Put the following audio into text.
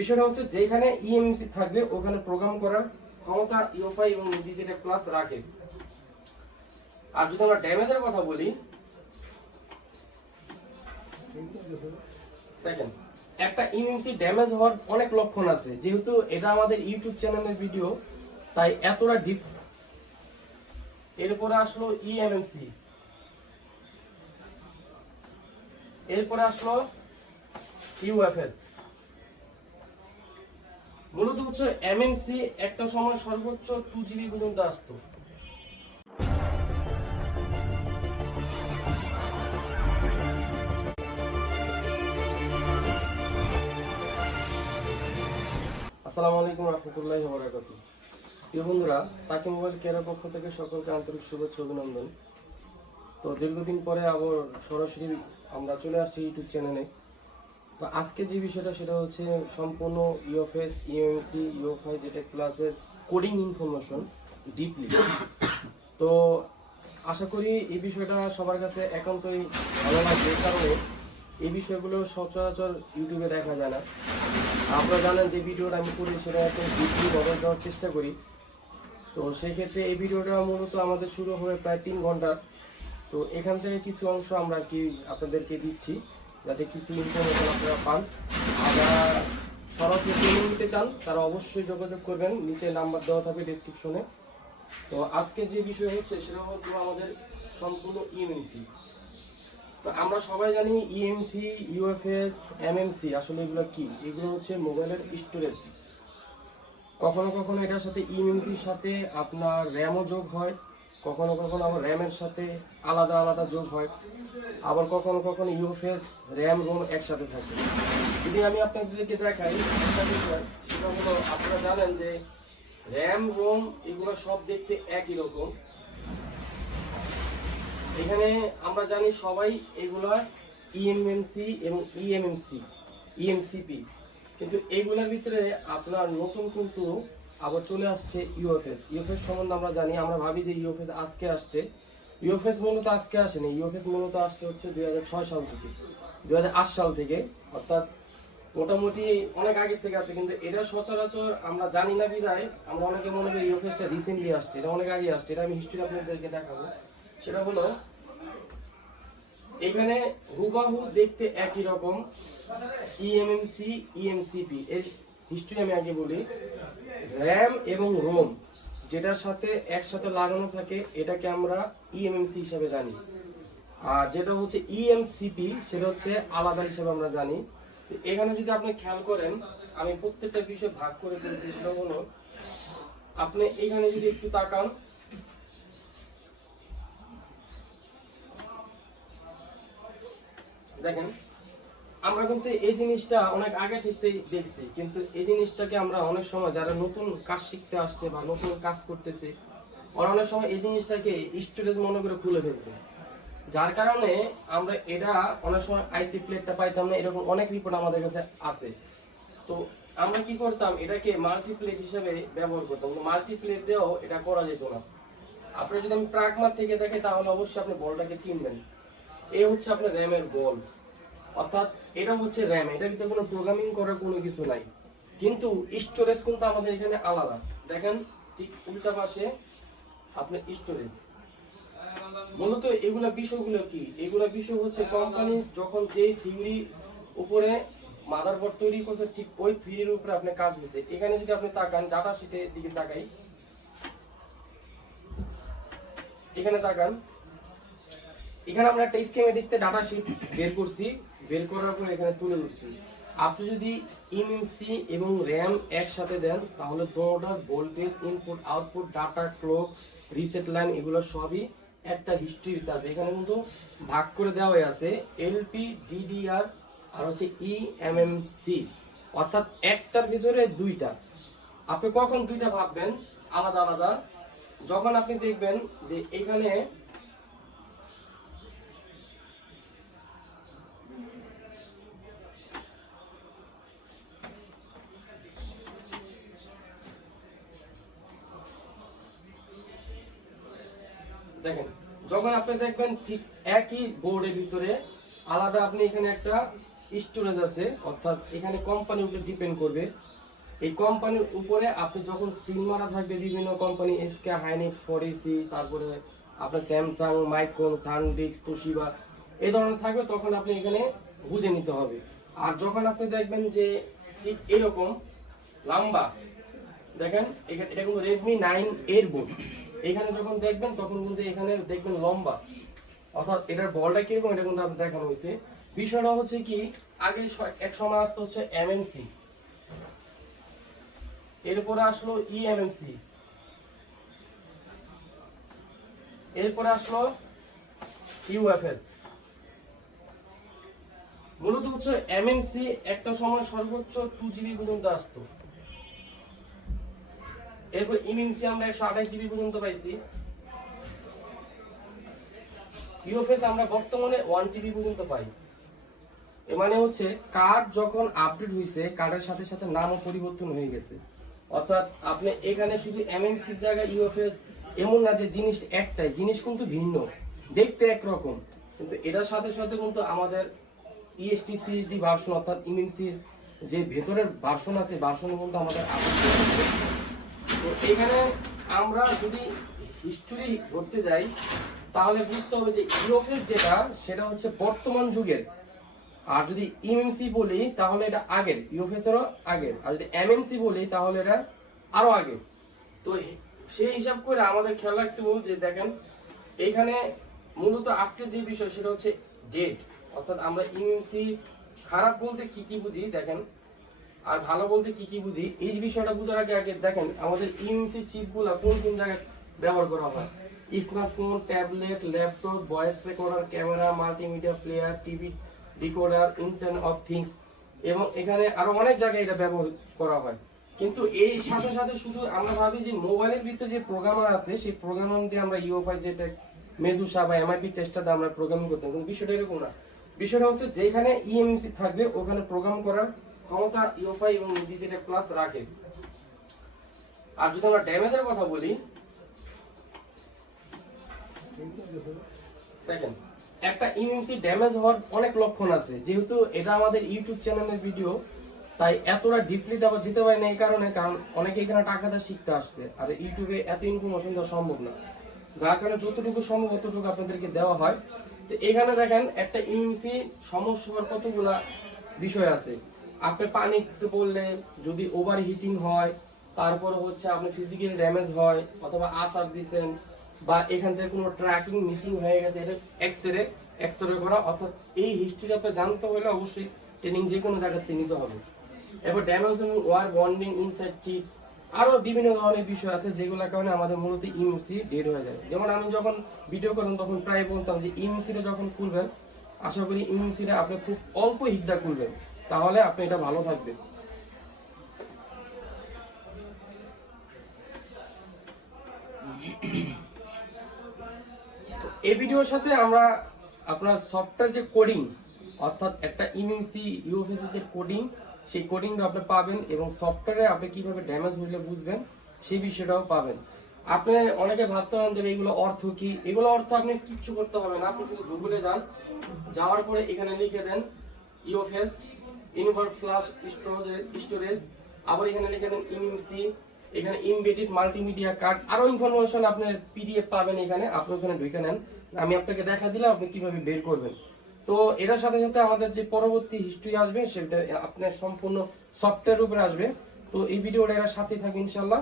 বিষয়টা হচ্ছে যেখানে ইএমসি থাকবে ওখানে প্রোগ্রাম করার ক্ষমতা ইউএফআই এবং ইজিজেড প্লাস রাখে। আর যদি আমরা ড্যামেজের কথা বলি, দেখেন একটা ইএমসি ড্যামেজ হওয়ার অনেক লক্ষণ আছে। যেহেতু এটা আমাদের ইউটিউব চ্যানেলের ভিডিও, তাই এতটা ডিপ। এরপরে আসলো ইএমসি, এরপরে আসলো ইউএফএস। মূলত হচ্ছে এমএমসি একটা সময় সর্বোচ্চ 2 জিবি পর্যন্ত আসতো। আসসালামু আলাইকুম রহমতুল্লাহি ওয়া বারাকাতুহু। প্রিয় বন্ধুরা, তাকি মোবাইল কেয়ারের পক্ষ থেকে সকলকে আন্তরিক শুভেচ্ছা অভিনন্দন। তো দীর্ঘদিন পরে আবার সরাসরি আমরা চলে আসছি ইউটিউব চ্যানেলে। তো আজকে যে বিষয়টা সেটা হচ্ছে সম্পূর্ণ ইউএফএস, ইএমসি, ইউএফআই জেটেক ক্লাসের কোডিং ইনফরমেশন ডিপলি। তো আশা করি এই বিষয়টা সবার কাছে একান্তই ভালো লাগবে, কারণ এই বিষয়গুলো সচরাচর ইউটিউবে দেখা যায় না। আপনারা জানেন যে ভিডিওটা আমি করি সেটা একটু ডিপলি নজর দেওয়ার চেষ্টা করি। তো সেক্ষেত্রে এই ভিডিওটা মূলত আমাদের শুরু হবে প্রায় 3 ঘন্টার। তো এখান থেকে কিছু অংশ আমরা কি আপনাদেরকে দিচ্ছি, যাতে কিছু ইনফরমেশন আপনারা পান। যারা সরাসরি ট্রেনিং নিতে চান তারা অবশ্যই যোগাযোগ করবেন, নিচে নাম্বার দেওয়া থাকবে ডেসক্রিপশনে। তো আজকে যে বিষয় হচ্ছে সেটা হচ্ছে আমাদের সম্পূর্ণ ইএমসি। তো আমরা সবাই জানি ইএমসি, ইউএফএস, এমএমসি আসলে এগুলো কি। এগুলো হচ্ছে মোবাইলের স্টোরেজ। কখনো কখনো এটার সাথে ইএমসির সাথে আপনার র্যামও যোগ হয়, কখনো কখনো আবার র্যামের সাথে আলাদা আলাদা যোগ হয়, আবার কখনো কখনো ইউএফএস, র্যাম, রোম একসাথে থাকে। যদি আমি আপনাদেরকে দেখাই সেটা হলো, আপনারা জানেন যে র্যাম, রোম এগুলো সব দেখতে একই রকম। এখানে আমরা জানি সবাই এগুলা ইএমএমসি এবং ইএমসিপি, কিন্তু এইগুলোর ভিতরে আপনার নতুন কিন্তু আবার চলে আসছে ইউএফএস। ইউএফএস সম্বন্ধে আমরা জানি, আমরা ভাবি যে ইউএফএস আজকে আসছে। ইউএফএস মূলত আজকে আসেনি, ইউএফএস মূলত আসছে হচ্ছে 2006 সাল থেকে, 2008 সাল থেকে, অর্থাৎ মোটামুটি অনেক আগে থেকে আছে। কিন্তু এটা সচরাচর আমরা জানি না বিধায় আমরা অনেকে মনে করি ইউএফএসটা রিসেন্টলি আসছে, এটা অনেক আগে আসছে। এটা আমি হিস্ট্রি আপনাদেরকে দেখাবো। সেটা হলো এখানে হুবাহু দেখতে একই রকম ইএমএমসি, ইএমসিপি এর হিস্ট্রি আমি আগে বলি। র্যাম এবং রোম যেটার সাথে একসাথে লাগানো থাকে এটাকে আমরা ইএমএমসি হিসেবে জানি, আর যেটা হচ্ছে ইএমসিপি সেটা হচ্ছে আলাদা হিসেবে আমরা জানি। এখানে যদি আপনি খেয়াল করেন, আমি প্রত্যেকটা বিষয় ভাগ করে দিয়েছি। সেটা হলো আপনি এখানে যদি একটু তাকান, দেখেন আমরা কিন্তু এই জিনিসটা অনেক আগে থেকেই দেখছি, কিন্তু এই জিনিসটাকে আমরা অনেক সময় যারা নতুন কাজ শিখতে আসছে বা নতুন কাজ করতেছে ওরা অনেক সময় এই জিনিসটাকে স্টোরেজ মনে করে খুলে ফেলতো, যার কারণে আমরা এটা অনেক সময় আইসি প্লেটটা পাইতাম না। এরকম অনেক রিপোর্ট আমাদের কাছে আছে। তো আমরা কি করতাম, এটাকে মাল্টিপ্লেট হিসেবে ব্যবহার করতাম। মাল্টিপ্লেট দিয়েও এটা করা যেত না। আপনি যদি আমি প্রাগমার থেকে দেখি তাহলে অবশ্যই আপনি বলটাকে চিনবেন। এই হচ্ছে আপনার র্যামের বল, অর্থাৎ এটা হচ্ছে র্যাম। এটার ভিতরে কোনো প্রোগ্রামিং করার কোনো কিছু নাই, কিন্তু স্টোরেজ কিন্তু আমাদের এখানে আলাদা। দেখেন ঠিক উল্টা পাশে আপনার স্টোরেজ। মূলত এগুলা বিষয়গুলো কি, এগুলা বিষয় হচ্ছে কোম্পানি যখন যেই থিওরি উপরে মাদারবোর্ড তৈরি করছে ঠিক ওই থিওরির উপরে আপনি কাজ হয়েছে। এখানে যদি আপনি তাকান, ডাটা শিটের দিকে তাকাই, এখানে তাকান, এখানে আমরা একটা স্কিমেটিকতে ডাটা শিট বের করছি, বের করার পর এখানে তুলে ধরছি। আপনি যদি ইএমসি এবং র্যাম একসাথে দেন তাহলে তোমার voltage, input, output, data, clock, reset line এগুলো সবই একটা হিস্ট্রিতে আসবে। এখানে কিন্তু ভাগ করে দেওয়া আছে এলপি, ডিডিআর আর হচ্ছে ইএমএমসি, অর্থাৎ একটার ভিতরে দুইটা। আপনি কখন দুইটা ভাববেন আলাদা আলাদা, যখন আপনি দেখবেন যে এখানে দেখেন, যখন আপনি দেখবেন ঠিক একই বোর্ডের ভিতরে আলাদা আপনি এখানে একটা স্টোরেজ আছে, অর্থাৎ এখানে কোম্পানির উপরে ডিপেন্ড করবে। এই কোম্পানির উপরে আপনি যখন সিল মারা থাকবে বিভিন্ন কোম্পানি এসকে, হাইনিক্স, ফরিসি, তারপরে আপনার স্যামসাং, মাইক্রোন, সানডিস্ক, তোশিবা এই ধরনের থাকবে, তখন আপনি এখানে বুঝে নিতে হবে। আর যখন আপনি দেখবেন যে ঠিক এরকম লম্বা, দেখেন এটা কিন্তু রেডমি 9 এর বোর্ড, এখানে যখন দেখবেন তখন কিন্তু এখানে দেখবেন লম্বা, অর্থাৎ এটার বলটা কিরকম এটা কিন্তু আপনার দেখানো হয়েছে। বিষয়টা হচ্ছে কি, আগে এক সময় আসতো হচ্ছে এমএনসি, এরপরে আসলো ইএমএমসি, এরপরে আসলো ইউএফএস। মূলত হচ্ছে এমএমসি একটা সময় সর্বোচ্চ 2GB পর্যন্ত আসতো, এরপর ইএমএমসি আমরা 128GB পর্যন্ত পাইছি, ইউএফএস আমরা বর্তমানে 1TB পর্যন্ত পাই। এর মানে হচ্ছে কার্ড যখন আপডেট হয়েছে, কার্ডের সাথে সাথে নামও পরিবর্তন হয়ে গেছে। অর্থাৎ আপনি এখানে শুধু এমএমসির জায়গায় ইউএফএস, এমন না যে জিনিস একটাই, জিনিস কিন্তু ভিন্ন, দেখতে একরকম, কিন্তু এটার সাথে সাথে কিন্তু আমাদের ইএসটি সিএসডি ভার্সন অর্থাৎ এমএমসির যে ভেতরের ভার্সন আছে, ভার্সন কিন্তু আমাদের আপডেট হয়েছে। তো এখানে আমরা যদি হিস্টোরি ধরতে যাই তাহলে বুঝতে হবে যে ইউএফএস যেটা, সেটা হচ্ছে বর্তমান যুগের, আর যদি ইএমসি বলি তাহলে এটা আগের, ইউএফএস এরও আগের, আর যদি এমএমসি বলি তাহলে এটা আরো আগে। তো সেই হিসাব করে আমাদের খেয়াল রাখতে হবে যে দেখেন এইখানে মূলত আজকে যে বিষয় সেটা হচ্ছে ডেট, অর্থাৎ আমরা ইএমসি খারাপ বলতে কি কি বুঝি দেখেন, আর ভালো বলতে কি কি বুঝি, এই বিষয়টা বোঝার আগে আগে দেখেন আমাদের ইএমসি চিপগুলো কোন কোন জায়গায় ব্যবহার করা হয়। Smartphone, tablet, laptop, voice recorder, camera, multimedia player, TV decoder, internet of things, এবং এখানে আরো অনেক জায়গায় এটা ব্যবহার করা হয়। কিন্তু এই সাথে সাথে শুধু আমরা ভাবি যে মোবাইলের ভিতরে যে প্রোগ্রামার আছে সেই প্রোগ্রামার দিয়ে আমরা ইউএফআই যেটা মেদুসা বা এমআইপি টেস্টটা আমরা প্রোগ্রামিং করতাম, কিন্তু বিষয়টা এরকম না। বিষয়টা হচ্ছে যেখানে ইএমসি থাকবে ওখানে প্রোগ্রাম করার ক্ষমতা ইউএফআই এবং ইজি যেটা প্লাস রাখে। আর যদি আমরা ড্যামেজের কথা বলি, দেখেন একটা ইএমসি ড্যামেজ হওয়ার অনেক লক্ষণ আছে। যেহেতু এটা আমাদের ইউটিউব চ্যানেলের ভিডিও, তাই এতটা ডিপলি দেওয়া যেতে পারে না, এই কারণে কারণ অনেকে এখানে টাকা দিয়ে শিখতে আসছে, আর ইউটিউবে এত ইনফরমেশন দেওয়া সম্ভব না, যার কারণে যতটুকু সম্ভব ততটুকু আপনাদেরকে দেওয়া হয়। তো এখানে দেখেন একটা ইএমসি সমস্যা হওয়ার কতগুলা বিষয় আছে। আপনি পানিতে পড়লে যদি ওভার হিটিং হয়, তারপরে হচ্ছে আপনি ফিজিক্যাল ড্যামেজ হয়, অথবা আসার দিচ্ছেন, বা এখান থেকে কোনো ট্র্যাকিং মিসিং হয়ে গেছে, এটা এক্সরে করা। অর্থাৎ এই হিস্ট্রি আপনার জানতে হলে অবশ্যই ট্রেনিং যে কোনো জায়গা থেকে নিতে হবে। এরপর damage wire bonding inside chip, আরো বিভিন্ন ধরনের বিষয় আছে যেগুলোর কারণে আমাদের মূলত ইএমসি ডেড হয়ে যায়। যেমন আমি যখন ভিডিও করতাম তখন প্রায় বলতাম যে ইএমসিটা যখন খুলবেন, আশা করি ইএমসিটা আপনি খুব অল্প হিটটা খুলবেন, তাহলে আপনি এটা ভালো থাকবে। এই ভিডিওর সাথে আমরা আপনার সফটওয়্যার যে কোডিং, অর্থাৎ একটা ইএমসি ইউএফএস এর কোডিং, সেই কোডিংটা আপনি পাবেন, এবং সফটওয়্যারে আপনি কিভাবে ড্যামেজ হইলে বুঝবেন সেই বিষয়টাও পাবেন। আপনি অনেকে ভাবতে পারেন যে এগুলো অর্থ কি, এগুলো অর্থ আপনি কিচ্ছু করতে হবে না, আপনি শুধু গুগলে যান, যাওয়ার পরে এখানে লিখে দেন ইউএফএস ইউনিভার ফ্ল্যাশ স্টোরেজ, আবার এখানে লিখে দেন ইএমসি, এখানে এমবেডেড মাল্টিমিডিয়া কার্ড, আরো ইনফরমেশন আপনার পিডিএফ পাবেন এখানে, আপনি ওখানে ঢুকে নেন, আমি আপনাকে দেখা দিলাম আপনি কিভাবে বের করবেন। তো এটার সাথে সাথে আমাদের যে পরবর্তী হিস্ট্রি আসবে সেটা আপনার সম্পূর্ণ সফটওয়্যার উপরে আসবে। তো এই ভিডিওটা এর সাথে থাকবে ইনশাআল্লাহ।